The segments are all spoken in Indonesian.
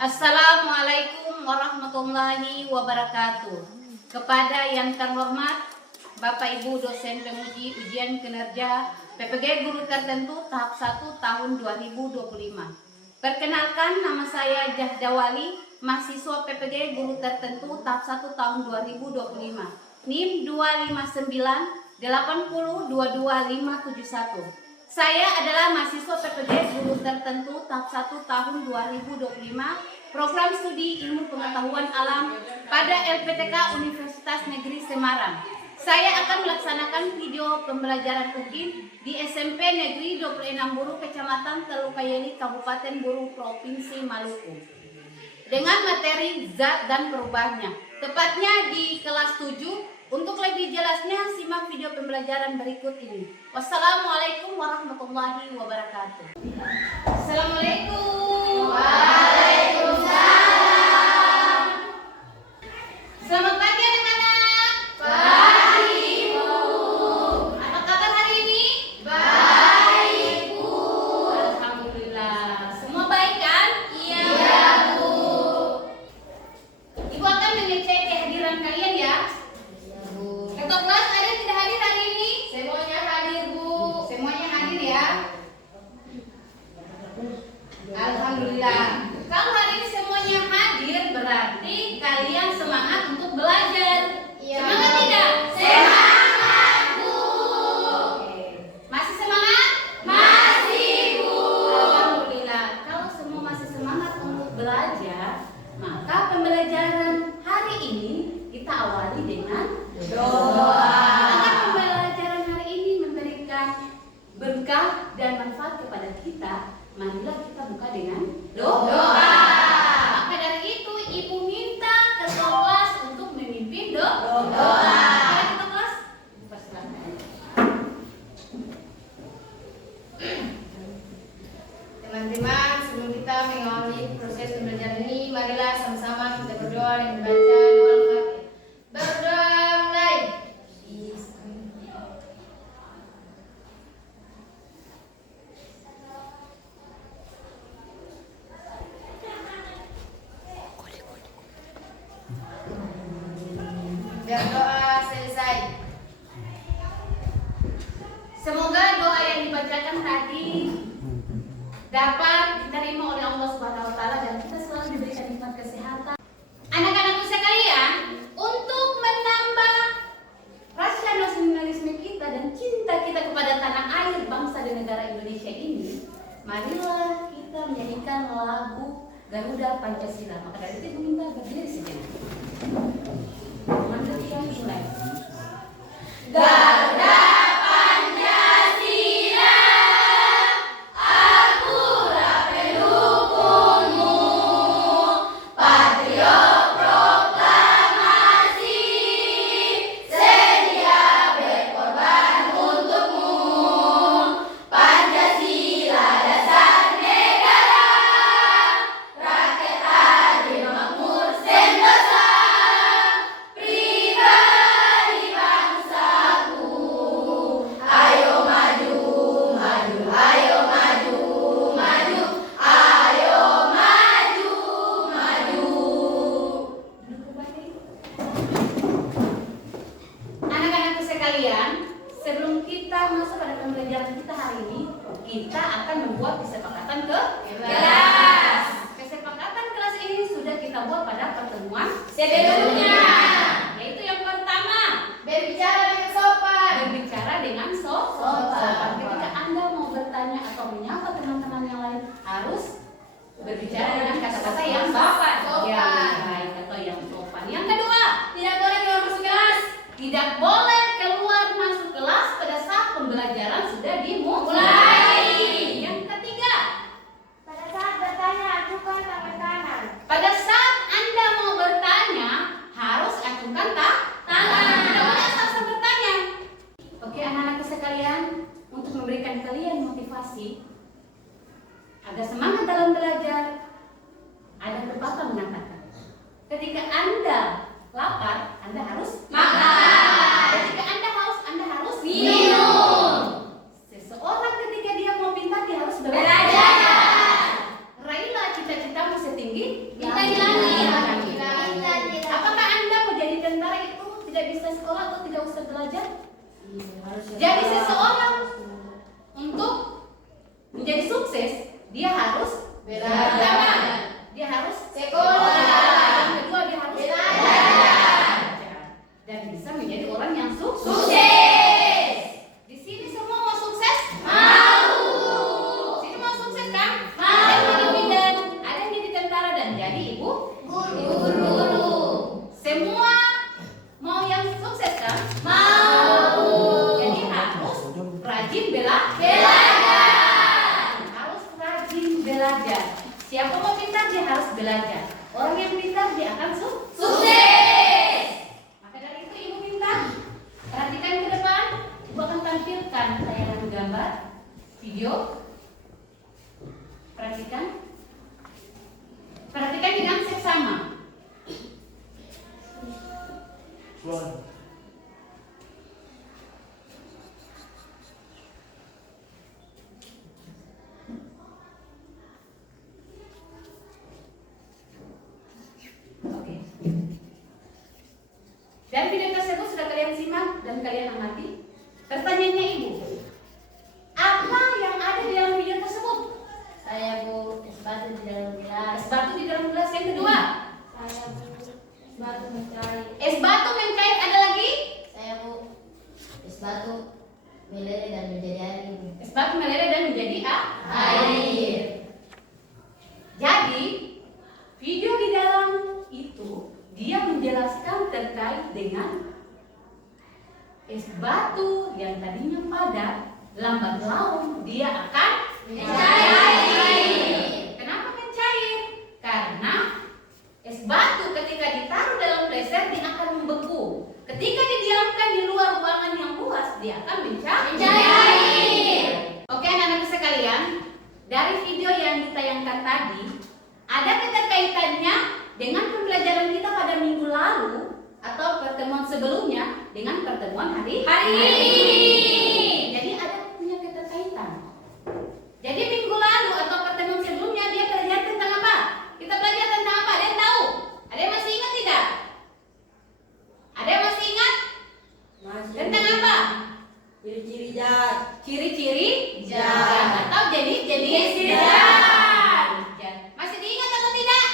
Assalamualaikum warahmatullahi wabarakatuh. Kepada yang terhormat Bapak Ibu dosen penguji ujian kinerja PPG Guru Tertentu tahap 1 tahun 2025. Perkenalkan, nama saya Jahdawali, mahasiswa PPG Guru Tertentu tahap 1 tahun 2025. NIM 259 8022571. Saya adalah mahasiswa PPG Guru Tertentu tahap 1 tahun 2025, program studi ilmu pengetahuan alam pada LPTK Universitas Negeri Semarang. Saya akan melaksanakan video pembelajaran UKIM di SMP Negeri 26 Buru, Kecamatan Telukayeli, Kabupaten Buru, Provinsi Maluku, dengan materi zat dan perubahannya, tepatnya di kelas 7. Untuk lebih jelasnya, simak video pembelajaran berikut ini. Wassalamualaikum warahmatullahi wabarakatuh. Assalamualaikum. Waalaikumsalam. Selamat pagi anak-anak. Pagi, Bu. Apa kabar hari ini? Baik, Bu. Alhamdulillah. Semua baik kan? Iya, Bu. Ibu akan mengecek kehadiran kalian ya. Ketua kelas ada yang tidak hadir hari ini? Semuanya hadir, Bu. Semuanya hadir ya. Alhamdulillah. Kalau hari ini semuanya hadir, berarti kalian semangat untuk belajar. Iya. Semangat tidak? Semangat, Bu. Oke. Masih semangat? Masih, Bu. Alhamdulillah. Kalau semua masih semangat untuk belajar, maka pembelajaran hari ini kita awali dengan doa. Agar pembelajaran hari ini memberikan berkah dan manfaat kepada kita, marilah kita buka dengan doa. Maka dari itu Ibu minta ketua kelas untuk memimpin doa. Ayo ketua kelas, persilakan. Teman-teman, sebelum kita mengawali proses pembelajaran ini, marilah sama-sama kita berdoa dan membaca doa Al-Fatihah. Berdoa mulai. Berdoa selesai. Semoga doa yang dibacakan tadi dapat diterima oleh Allah Subhanahu wa taala dan kita selalu diberikan nikmat kesehatan. Anak-anakku sekalian, untuk menambah rasa nasionalisme kita dan cinta kita kepada tanah air, bangsa dan negara Indonesia ini, marilah kita menyanyikan lagu Garuda Pancasila. Maka dari itu minta berdiri sejenak. Mandat yang mulai. Garuda Pancasila, akulah pendukungmu, patriot proklamasi, sedia berkorban untukmu. Pancasila dasar negara, rakyat adil makmur sentosa, pribadi bangsaku. Ayo maju, maju, ayo maju, maju, ayo maju, maju. Anak-anakku sekalian, sebelum kita masuk pada pembelajaran kita hari ini, kita akan membuat kesepakatan kelas. Kesepakatan kelas ini sudah kita buat pada pertemuan sebelumnya. Yaitu yang pertama, Berbicara dengan sopan. berbicara dengan sopan. Ketika Anda mau bertanya atau menyapa teman-teman yang lain, harus berbicara dengan kata-kata yang sopan. Yang baik atau yang sopan. Yang kedua, Tidak boleh keluar masuk kelas. tidak boleh keluar masuk kelas pada saat pembelajaran sudah dimulai. Yang ketiga, Pada saat bertanya, acukan tangan kanan. pada saat Anda mau bertanya, harus acungkan tangan. Tidak boleh asal-asal bertanya. Oke anak-anakku sekalian, untuk memberikan kalian motivasi agar semangat dalam belajar, ada pepatah minta di langit. Apakah Anda mau jadi tentara itu tidak bisa sekolah atau tidak usah belajar? Jadi seseorang untuk menjadi sukses dia harus pertama dia harus sekolah, yang kedua dia harus belajar dan bisa menjadi orang yang sukses. Di sini semua mau sukses? Mau. Sini mau sukses kan? Mau. Ada yang jadi bidan, ada yang jadi tentara dan jadi ibu guru. Semua mau yang sukses kan? Mau. Jadi harus rajin belajar. Harus rajin belajar. Siapa mau pintar dia harus belajar. Orang yang pintar dia akan sukses. Maka dari itu ibu minta perhatikan ke depan. Ibu akan tampilkan tayangan gambar, video. Perhatikan dengan seksama. Oke. Dan video tersebut sudah kalian simak dan kalian amati. Pertanyaannya ibu, apa yang ada di dalam video tersebut? Saya Bu, es batu di dalam gelas. Es batu di dalam gelas. Yang kedua, Saya Bu, es batu mencair. es batu mencair. Ada lagi? Saya Bu, es batu meleleh dan menjadi air. Es batu meleleh dan menjadi Air. Jadi video di dalam itu dia menjelaskan terkait dengan es batu yang tadinya padat, lambat laun dia akan mencair. Kenapa mencair? Karena es batu ketika ditaruh dalam freezer dia akan membeku. Ketika didiamkan di luar ruangan yang luas dia akan mencair. Oke anak-anak sekalian, dari video yang ditayangkan tadi ada keterkaitannya dengan pembelajaran kita pada minggu lalu atau pertemuan sebelumnya dengan pertemuan hari ini. Jadi ada punya keterkaitan. Jadi minggu lalu atau pertemuan sebelumnya dia belajar tentang apa? Kita belajar tentang apa? Ada yang tahu? Ada yang masih ingat tidak? Ada yang masih ingat? Tentang apa? Ciri-ciri zat. Ciri-ciri Zat. atau jenis zat. Masih diingat atau tidak?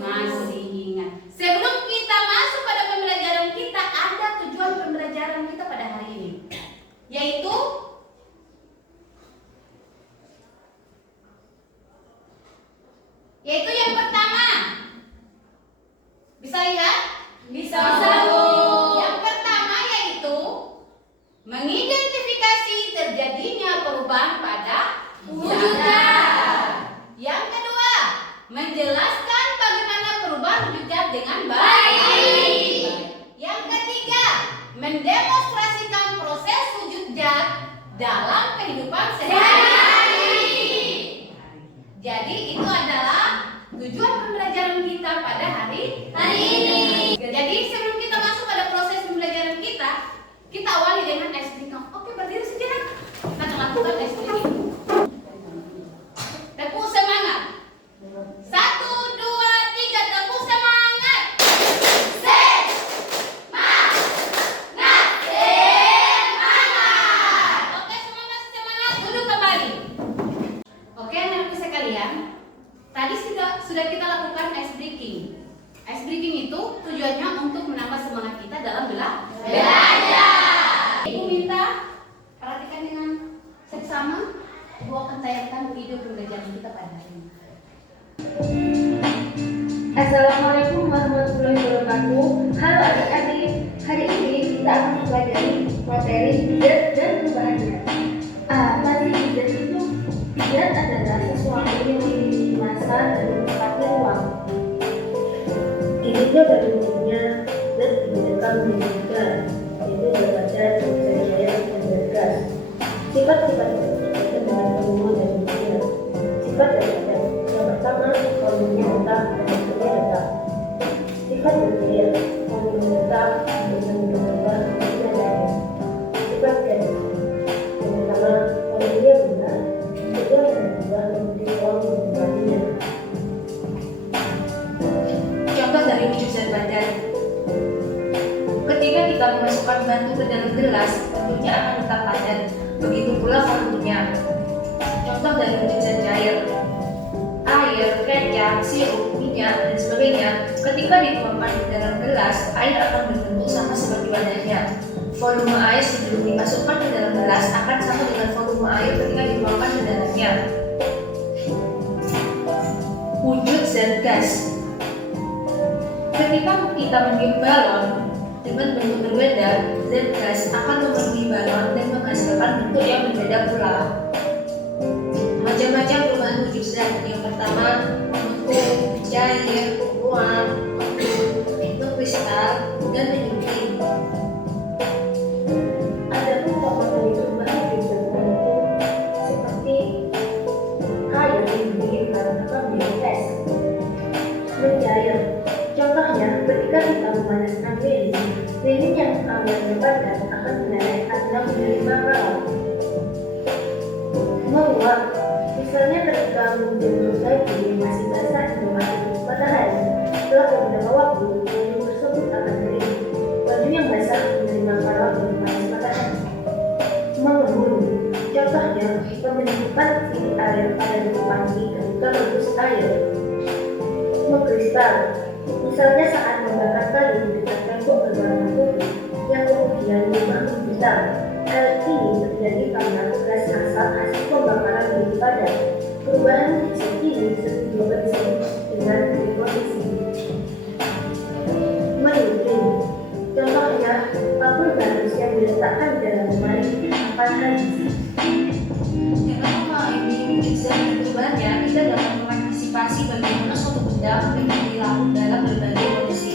Masih ingat. Sebelum kita masuk pada pembelajaran kita, ada tujuan pembelajaran kita pada hari ini, yaitu yang pertama. Bisa lihat? Bisa. Yang pertama yaitu mengidentifikasi terjadinya perubahan pada wujud zat. Yang kedua, menjelaskan bagaimana perubahan wujud zat dengan baik. Yang ketiga, mendemonstrasikan proses wujud zat dalam kehidupan sehari-hari. Jadi itu adalah tujuan pembelajaran kita pada hari ini. Jadi sebelum kita masuk pada proses pembelajaran kita awali dengan ice breaking. Oke, berdiri sejenak. Kita akan lakukan ice breaking. Tepuk semangat. 1, 2, 3, tepuk semangat. Semangat. Oke, semua masih semangat. Duduk kembali. Oke, anak-anak sekalian, tadi sudah kita lakukan ice breaking. Ice breaking itu tujuannya untuk menambah semangat kita dalam belajar. Ibu minta perhatikan dengan seksama. Ibu akan tayangkan video pembelajaran kita pada hari ini. Assalamualaikum warahmatullahi wabarakatuh. Halo adik-adik, hari ini kita akan mempelajari materi zat dan perubahannya. Apa sih zat itu? Zat adalah sesuatu yang memiliki massa dan menempati ruang. Diduga dari bentuknya, zat dibedakan menjadi tiga, yaitu zat padat, zat cair, dan zat gas. Sifat-sifat berkaitan dengan volume dan media. Sifat zat padat yang pertama, volumenya tetap dan bentuknya tetap. Sifat zat cair, volumenya tetap dan bentuknya cair. Sifat gas yang pertama, volumenya benar, kedua dan kedua memiliki ruang menempatinya. bentuknya akan tetap padat. Begitu pula volumenya. Contoh dari bentuk zat cair, air, kecap, sirup, minyak, dan sebagainya. Ketika dituangkan di dalam gelas, air akan berbentuk sama seperti wadahnya. Volume air sebelum dimasukkan ke dalam gelas akan sama dengan volume air ketika dituangkan ke dalamnya. Wujud zat gas. Ketika kita meniup balon dengan bentuk berbeda, zat gas akan memenuhi balon dan menghasilkan bentuk yang berbeda pula. Macam-macam perubahan wujud zat. Yang pertama, membentuk, cair, ruam, mengkristal, dan menyempit. Ada beberapa kali perubahan wujud zat tertentu seperti air yang dibikin karena menjadi es. Mencair. Contohnya, ketika kita memanaskan lilin yang awalnya padat akan meleleh karena menerima panas. Menguap. Misalnya ketika menjemur baju yang masih basah di bawah matahari, setelah beberapa waktu baju tersebut akan kering. Baju yang basah menerima panas dari panas matahari. Mengembun. Contohnya, pembentukan titik air pada bentuk panci ketika merebus air. Mengkristal. Misalnya saat membakar kayu di dekat tembok berwarna putih yang kemudian berubah mengkristal. Hal ini terjadi karena gas asap hasil pembakaran menjadi padat. Perubahan zat ini juga disebut dengan deposisi. Menyempil. Contohnya, kapur bagus yang diletakkan dalam lemari akan habis. Dengan memahami wujud zat dan perubahannya, kita dapat mengantisipasi bagaimana suatu benda menjadi laku dalam berbagai kondisi.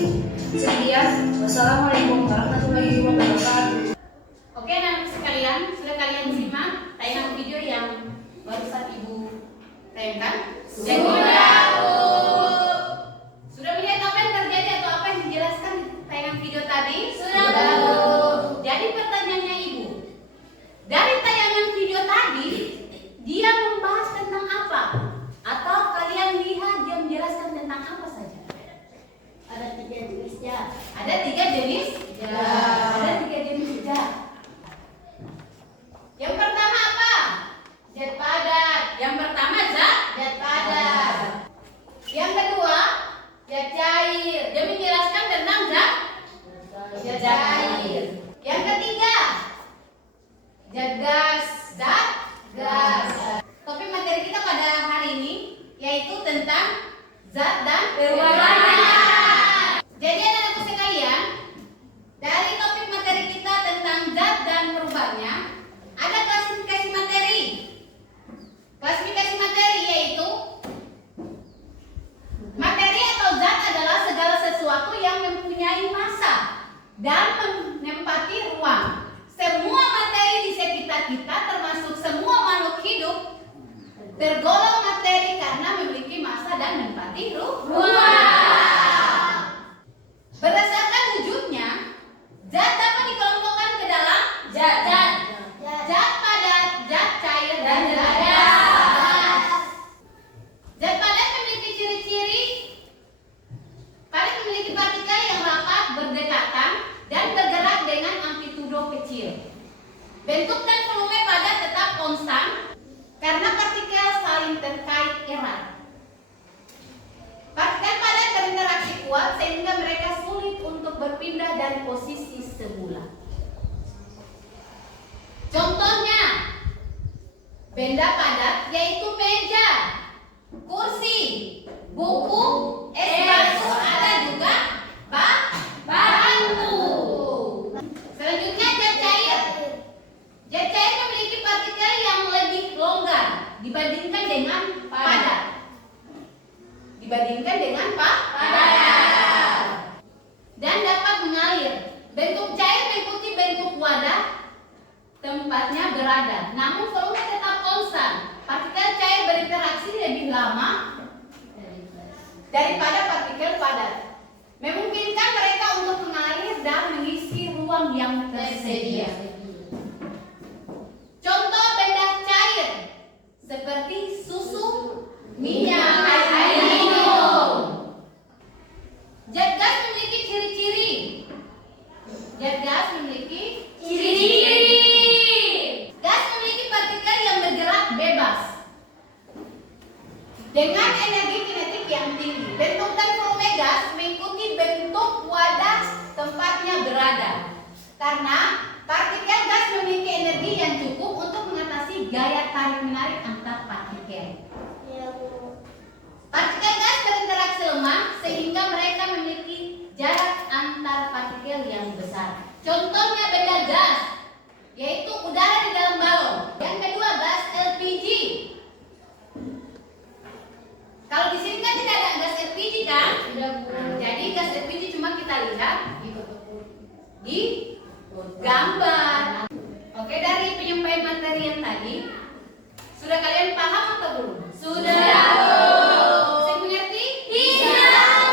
Sekian, wassalamualaikum warahmatullahi wabarakatuh. Oke anak sekalian, sudah kalian simak tayangan video yang barusan Ibu tayangkan? Sudah melihat apa yang terjadi atau apa yang dijelaskan di tayangan video tadi? Sudah. Jadi pertanyaannya Ibu, dari tayangan video tadi dia membahas tentang apa? Atau kalian lihat dia menjelaskan tentang apa saja? Ada 3 jenis zat. Ada 3 jenis? Ada 3 jenis zat. Yang pertama apa? Zat padat. Yang pertama zat padat. Yang kedua Zat cair. dia menjelaskan tentang zat Zat cair. Yang ketiga Zat gas. zat Gas. Topik materi kita pada hari ini yaitu tentang zat dan Perubahannya. Jadi anak-anakku sekalian, dari topik materi kita tentang zat dan perubahannya, ada klasifikasi materi. Klasifikasi materi yaitu materi atau zat adalah segala sesuatu yang mempunyai massa dan menempati ruang. Semua materi di sekitar kita termasuk semua makhluk hidup tergolong materi karena memiliki massa dan menempati ruang. Berdasarkan wujudnya, zat dapat dikelompokkan ke dalam zat padat, zat cair, dan zat gas. Zat padat memiliki ciri-ciri padat memiliki partikel yang rapat berdekatan dan bergerak dengan amplitudo kecil. Bentuk dan volume padat tetap konstan karena partikel saling terkait erat. Partikel padat berinteraksi kuat sehingga mereka sulit untuk berpindah dari posisi semula. Contohnya, benda padat yaitu meja, kursi, buku, es batu, ada juga batu. Selanjutnya zat cair. Zat cair memiliki partikel yang lebih longgar dibandingkan dengan padat. Dan dapat mengalir. Bentuk cair mengikuti bentuk wadah tempatnya berada. Namun volume tetap konstan. Partikel cair berinteraksi lebih lama daripada partikel padat. Memungkinkan mereka untuk mengalir dan mengisi ruang yang tersedia. Contoh benda cair seperti susu, minyak, air minum. Zat gas memiliki ciri-ciri. Karena partikel gas memiliki energi yang cukup untuk mengatasi gaya tarik-menarik antar partikel. Iya, Bu. Partikel gas berinteraksi lemah sehingga mereka memiliki jarak antar partikel yang besar. Contohnya benda gas, yaitu udara di dalam balon. Yang kedua, gas LPG. Kalau di sini kan tidak ada gas LPG kan? Sudah, Bu. Nah, jadi gas LPG cuma kita lihat di gambar. Oke, dari penyampaian materi yang tadi, sudah kalian paham atau belum? Sudah. Saya mengerti? Tidak.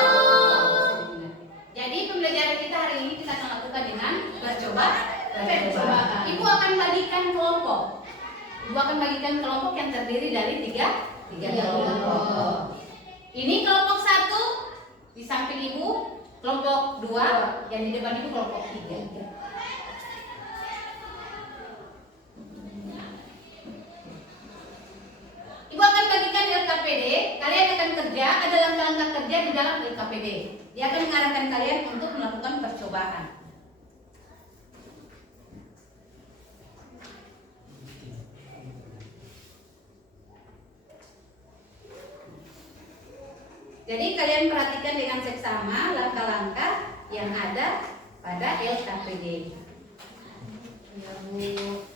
Jadi pembelajaran kita hari ini kita akan lakukan dengan percobaan. Ibu akan bagikan kelompok. Ibu akan bagikan kelompok yang terdiri dari tiga kelompok. Ini kelompok 1 di samping ibu, kelompok 2 yang di depan ibu kelompok 3. Ibu akan bagikan LKPD, kalian akan kerja, ada langkah-langkah kerja di dalam LKPD. Dia akan mengarahkan kalian untuk melakukan percobaan. Jadi kalian perhatikan dengan seksama langkah-langkah yang ada pada LKPD. Ya, Bu.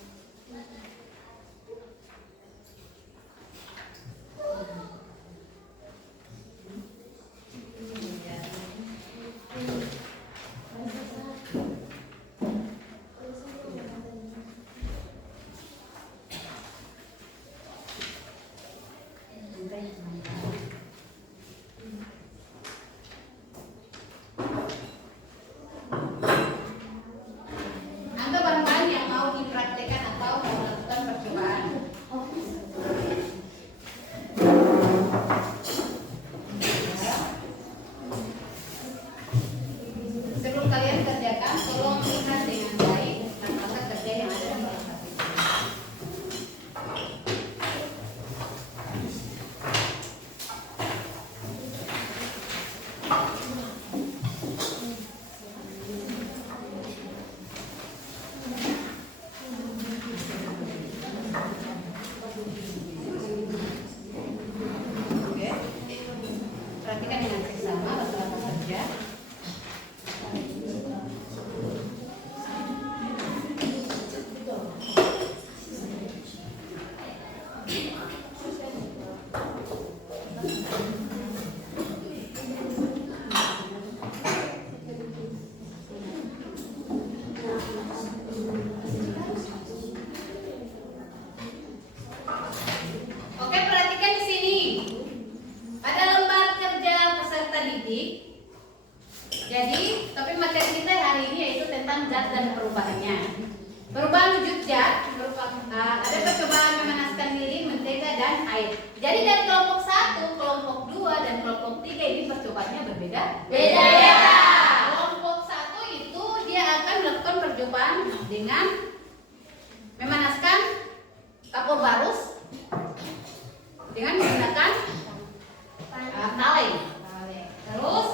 Angga barang-barang yang mau dipraktekkan atau melakukan percobaan. Sebelum kalian kerjakan, tolong lihat dengan baik langkah kerja yang ada di LKPD. Oke. Perhatikan dengan seksama langkah kerja. Oke, perhatikan di sini. Pada lembar kerja peserta didik. Jadi, topik materi kita hari ini yaitu tentang zat dan perubahannya. Perubahan wujud zat, ada percobaan memanaskan lilin, mentega, dan air. Jadi dari kelompok 1, kelompok 2, dan kelompok 3 ini percobaannya berbeda. Beda. Kelompok 1 itu dia akan melakukan percobaan dengan memanaskan kapur barus dengan menggunakan tali. Terus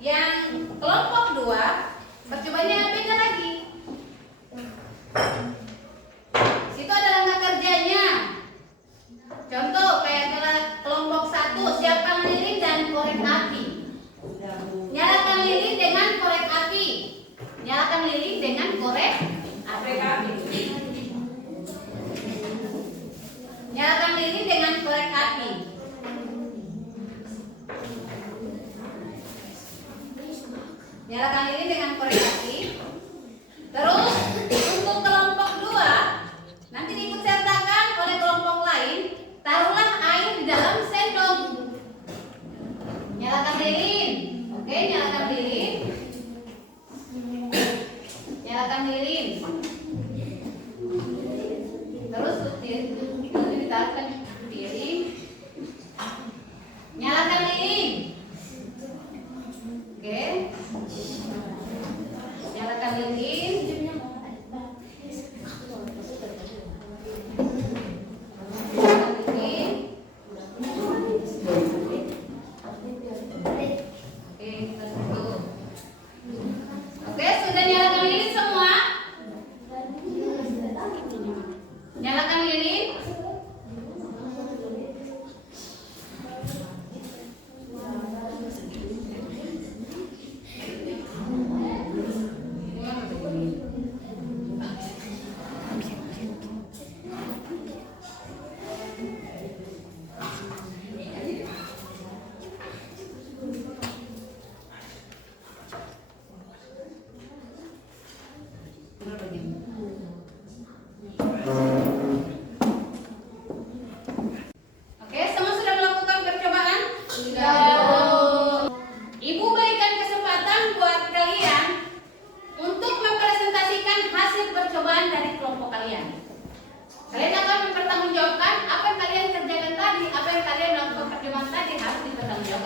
yang kelompok 2 percobaannya beda lagi. Situ ada langkah kerjanya. Contoh kayak kelompok 1, siapkan lilin dan korek api. Nyalakan lilin dengan korek api. Nyalakan lilin dengan korek api. Nyalakan lilin dengan korek api. Nyalakan lilin dengan korek api. Terus untuk kelompok 2 nanti diikut sertakan oleh kelompok lain. Taruhlah air di dalam sendok. Nyalakan lilin. Oke, nyalakan lilin. Nyalakan lilin. Terus ditaruhkan piring. Nyalakan lilin. Oke.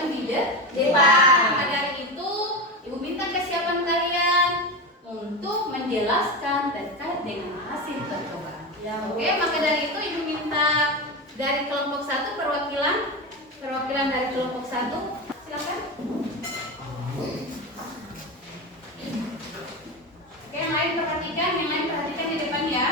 persiapan di depan. Maka dari itu, Ibu minta kesiapan kalian untuk menjelaskan terkait dengan hasil percobaan. Oke, maka dari itu Ibu minta dari kelompok 1 perwakilan dari kelompok 1. Silakan. Oke, yang lain perhatikan di depan ya.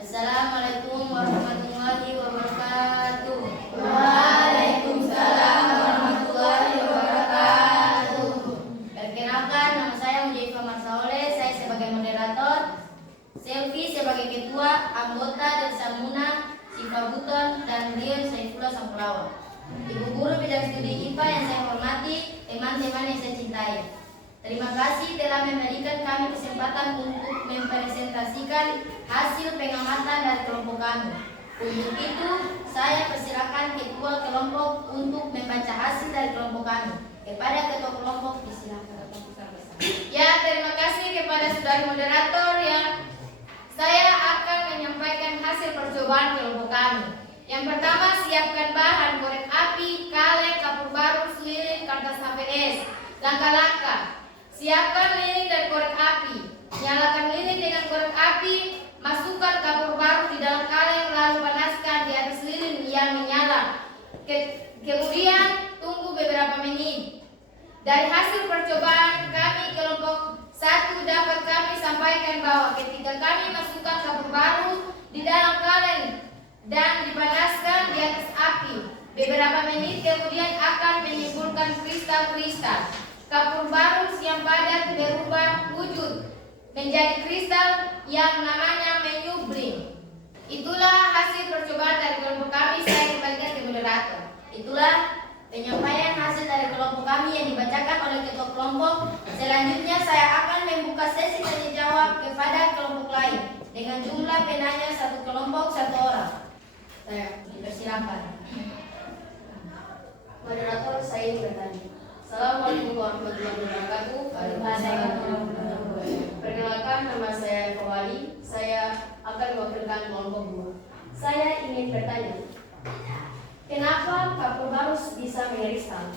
Assalamualaikum warahmatullahi wabarakatuh. Waalaikumsalam warahmatullahi wabarakatuh. Perkenalkan, nama saya Mujaifa Marsaoleh. Saya sebagai moderator, Selvi sebagai ketua, anggota dari Samuna, Siva Buton, dan Rian Saifullah Sampurawa. Ibu guru bidang studi IPA yang saya hormati, teman-teman yang saya cintai. Terima kasih telah memberikan kami kesempatan untuk mempresentasikan hasil pengamatan dari kelompok kami. Untuk itu, saya persilakan ketua kelompok untuk membaca hasil dari kelompok kami. Kepada ketua kelompok, disilakan. Ya, terima kasih kepada saudari moderator yang saya akan menyampaikan hasil percobaan kelompok kami. Yang pertama, siapkan bahan korek api, kaleng, kapur baru, lilin, kertas HVS. Langkah-langkah: siapkan lilin dan korek api. Nyalakan lilin dengan korek api. Masukkan kapur baru di dalam kaleng, lalu panaskan di atas lilin yang menyala. Kemudian tunggu beberapa menit. Dari hasil percobaan kami kelompok 1 dapat kami sampaikan bahwa ketika kami masukkan kapur baru di dalam kaleng dan dipanaskan di atas api, beberapa menit kemudian akan menimbulkan kristal-kristal. Kapur baru yang padat berubah wujud menjadi kristal yang namanya menyublim. Itulah hasil percobaan dari kelompok kami. Saya kembalikan ke moderator. Itulah penyampaian hasil dari kelompok kami yang dibacakan oleh ketua kelompok. Selanjutnya saya akan membuka sesi tanya jawab kepada kelompok lain dengan jumlah penanya 1 kelompok 1 orang. Saya dipersilakan. Moderator, saya bertanya. Assalamualaikum warahmatullahi wabarakatuh. Perkenalkan, nama saya Eko Wali. Saya akan mewakilkan kelompok 2. Saya ingin bertanya, kenapa kapur barus bisa mengkristal?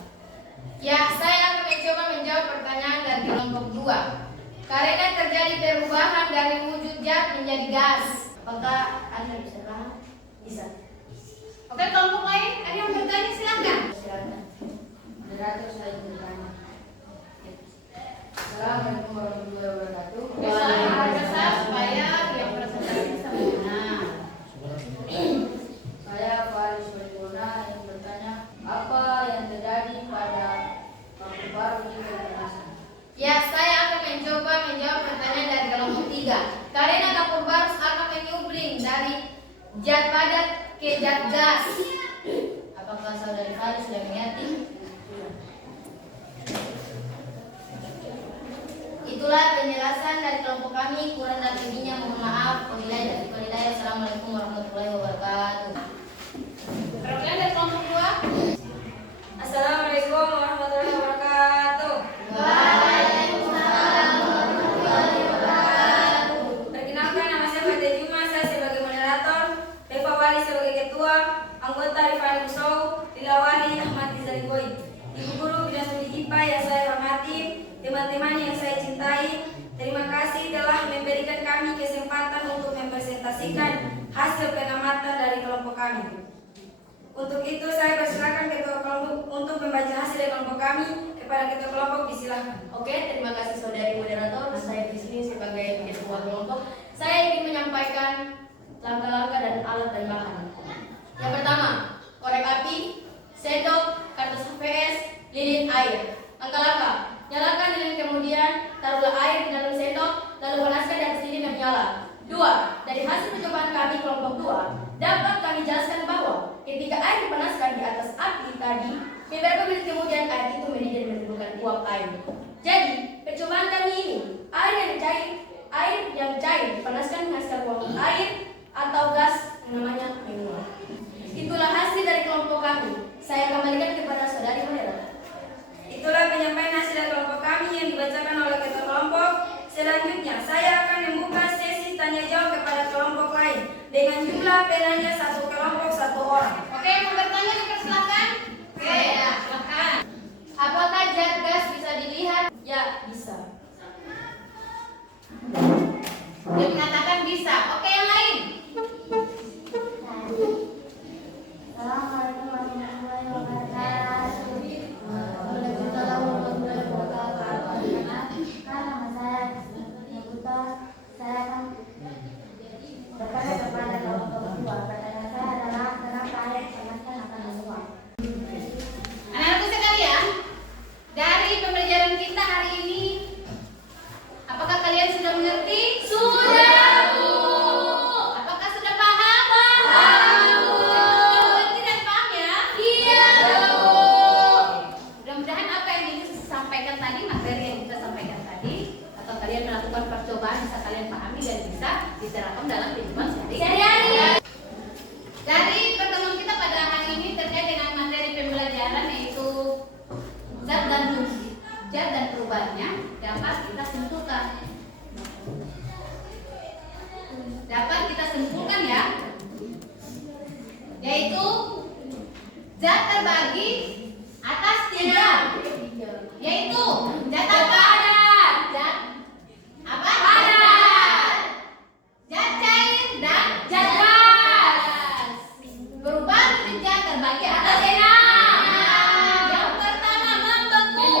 Ya, saya akan mencoba menjawab pertanyaan dari kelompok 2. Karena terjadi perubahan dari wujud zat menjadi gas. Apakah Anda bisa paham? Bisa. Oke, kelompok lain ada yang bertanya, silakan. Silakan. Moderator, saya bertanya. Assalamualaikum warahmatullahi wabarakatuh. Supaya yang presentasi sempurna. Saya Faris Wajibona yang bertanya, apa yang terjadi pada kapur baru jika dipanasan? Ya, saya akan mencoba menjawab pertanyaan dari kelompok 3. Karena kapur baru akan menyublim dari zat padat ke zat gas. Apakah saudari Faris sudah mengerti? Itulah penjelasan dari kelompok kami. Kurang dan lebihnya mohon maaf. Wabillahi taufiq. Assalamualaikum warahmatullahi wabarakatuh. Perwakilan dari kelompok 2. Assalamualaikum warahmatullahi wabarakatuh. Waalaikumsalam warahmatullahi wabarakatuh. Perkenalkan, nama saya Fatia Juma. Saya sebagai moderator, Eva Wali sebagai ketua, anggota Rifani Busau, Lila Wali, Ahmad Rizali Boy. Ibu guru bidang studi IPA yang saya hormati, teman-teman yang saya cintai, terima kasih telah memberikan kami kesempatan untuk mempresentasikan hasil pengamatan dari kelompok kami. Untuk itu saya persilakan ketua kelompok untuk membaca hasil dari kelompok kami. Kepada ketua kelompok, disilakan. Oke, terima kasih saudari moderator. Saya di sini sebagai ketua kelompok. Saya ingin menyampaikan langkah-langkah dan alat dan bahan. Yang pertama, korek api, sendok, kertas HVS, lilin, air. Langkah-langkah: nyalakan lilin, kemudian taruhlah air di dalam sendok, lalu panaskan di atas lilin yang menyala. 2. Dari hasil percobaan kami kelompok 2, dapat kami jelaskan bahwa ketika air dipanaskan di atas api tadi, beberapa menit kemudian air itu mendidih dan menimbulkan uap air. Jadi, percobaan kami ini, air yang cair dipanaskan menghasilkan uap air atau gas yang namanya menguap. Itulah hasil dari kelompok kami. Saya kembalikan kepada saudari moderator. Itulah penyampaian hasil dari kelompok kami yang dibacakan oleh ketua kelompok. Selanjutnya, saya akan membuka sesi tanya jawab kepada kelompok lain dengan jumlah penanya 1 kelompok 1 orang. Oke, yang mau bertanya dipersilakan. Oke, ya, silakan. sampaikan tadi, materi yang kita sampaikan tadi, atau kalian melakukan percobaan bisa kalian pahami dan bisa diterapkan dalam kehidupan sehari-hari. Dari pertemuan kita pada hari ini terkait dengan materi pembelajaran yaitu zat dan perubahannya dapat kita simpulkan. Dapat kita simpulkan ya, yaitu zat terbagi atas 3, yaitu zat apa? Zat apa? Padat, zat cair dan zat gas. Perubahan bentuk zat terbagi atas 6. Yang pertama membeku.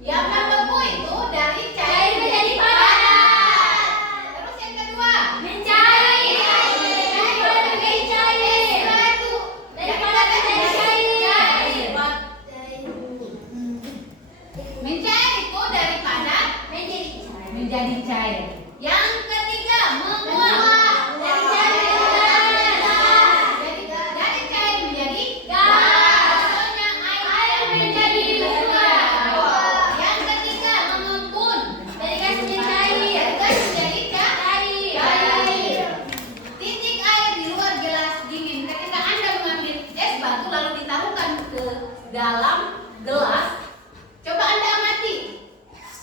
Yang membeku itu dari cair menjadi padat. Terus yang kedua mencair. Dari padat menjadi cair. Dari padat menjadi cair. Mencair itu dari padat menjadi cair. Yang ketiga menguap. Dari cair dari cair menjadi gas. Contohnya air menjadi uap. Yang ketiga mengembun. Dari gas menjadi cair. Dari gas menjadi cair. Titik air di luar gelas dingin. Ketika Anda mengambil es batu lalu ditaruhkan ke dalam gelas, coba Anda amati.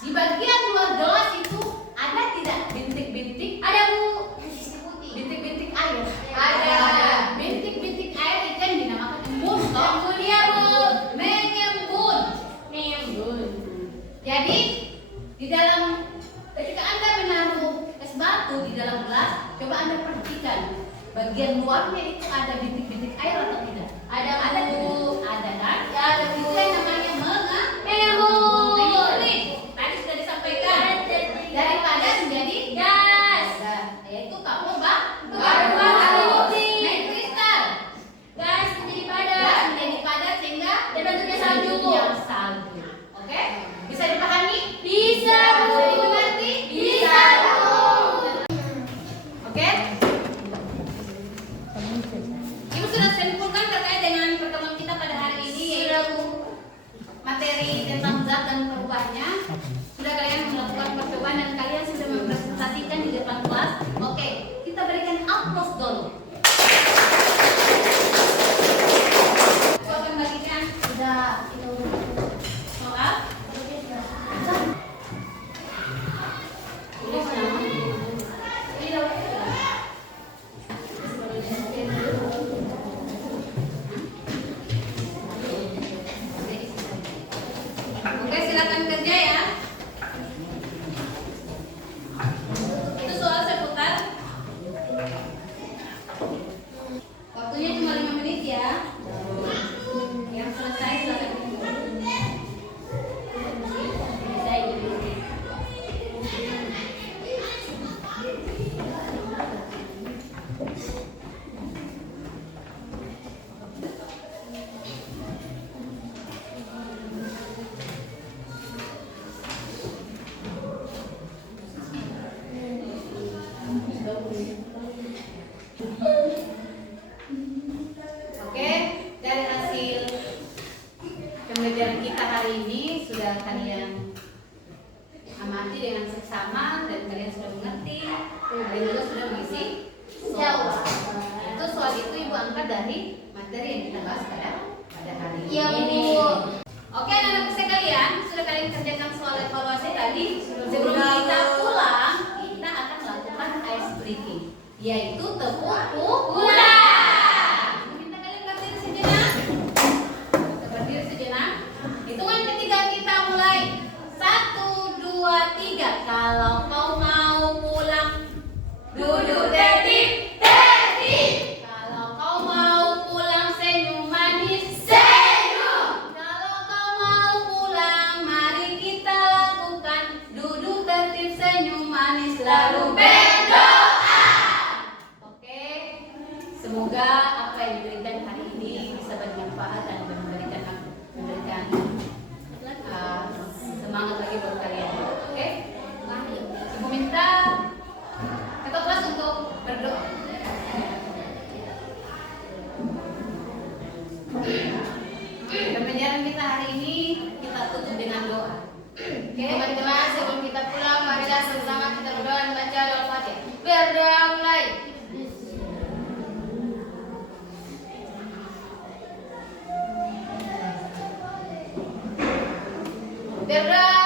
Di bagian luar gelas itu ada tidak bintik-bintik? Ada Bu. Bintik-bintik air. Ada. Bintik-bintik air itu yang dinamakan embun. Kemudian Bu, mengembun. Jadi di dalam ketika Anda menaruh es batu di dalam gelas, coba Anda perhatikan bagian luarnya itu ada bintik-bintik air atau tidak? Ada Bu. Ada kan? Ya, ada Bu. Itu yang namanya mengembun. Tadi sudah disampaikan dari padat menjadi gas, yaitu baru kristal. Gas menjadi padat sehingga bentuknya salju. Oke, bisa dipahami? Bisa Bu. Bisa dimengerti? Bisa Bu. Oke. Ibu sudah simpulkan terkait dengan pertemuan kita pada hari ini, yaitu materi tentang zat dan perubahannya. Sudah kalian melakukan percobaan dan kalian sudah mempresentasikan di depan kelas. Oke, kita berikan applause dulu. Aku akan bagikan soal. Tulis nama. Oke, silakan kerja ya. Itu soal seputar. Waktunya cuma 5 menit ya. Yang selesai silakan. Oke, dari hasil pembelajaran kita hari ini sudah kalian amati dengan seksama dan kalian sudah mengerti. Kalian juga sudah mengisi soal. Itu soal itu Ibu angkat dari materi yang kita bahas pada hari ini. Iya, Bu. Oke, anak-anak sekalian, sudah kalian kerjakan soal evaluasi tadi. Sebelum kita pulang, kita akan melakukan ice breaking, yaitu tepuk pukulan. Minta kalian berdiri sejenak. Kita berdiri sejenak. Hitungan ketiga kita mulai. 1, 2, 3. Kalau kau mau pulang, duduk tertib. Kalau kau mau pulang, senyum manis. Kalau kau mau pulang, mari kita lakukan. Duduk tertib, senyum manis, lalu berdoa. Oke, semoga apa yang diberikan hari ini bisa bermanfaat dan memberikan semangat lagi buat kalian. Oke, Ibu minta ketua kelas untuk berdoa. Pembelajaran kita hari ini kita tutup dengan Bergerak.